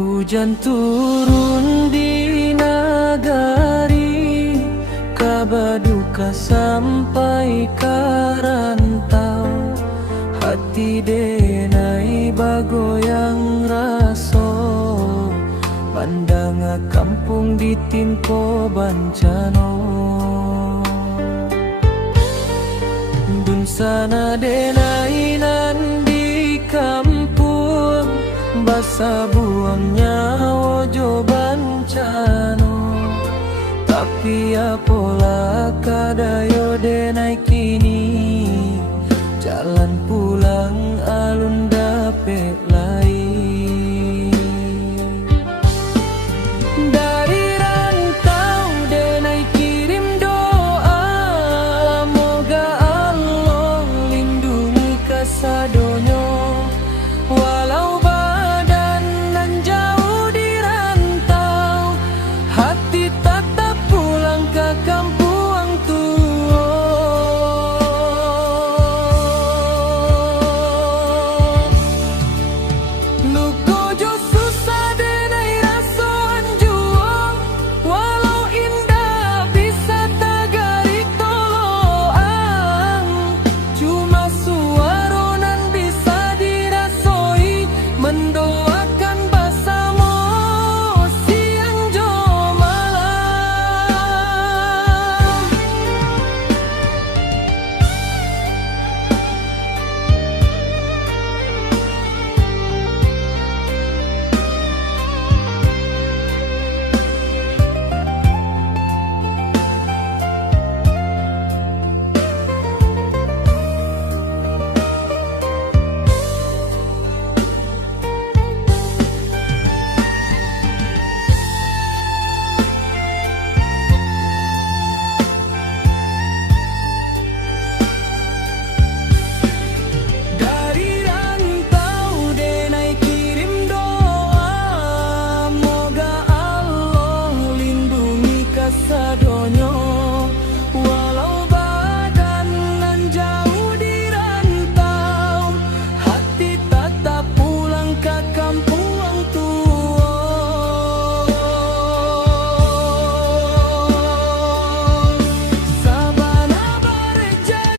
Hujan turun di nagari, kabar duka sampai karantau. Hati denai bagoyang raso, pandang kampung ditimpo bancano. Dun sana denai nan di kampung, basa buangnya ojo bancano. Tapi apola kadayo denai kini, jalan pulang alun dapet lai. Dari rantau denai kirim doa, moga Allah lindungi kasadonyo. Walau badan nan jauh di rantau, hati tetap pulang ke kampung tua. Luka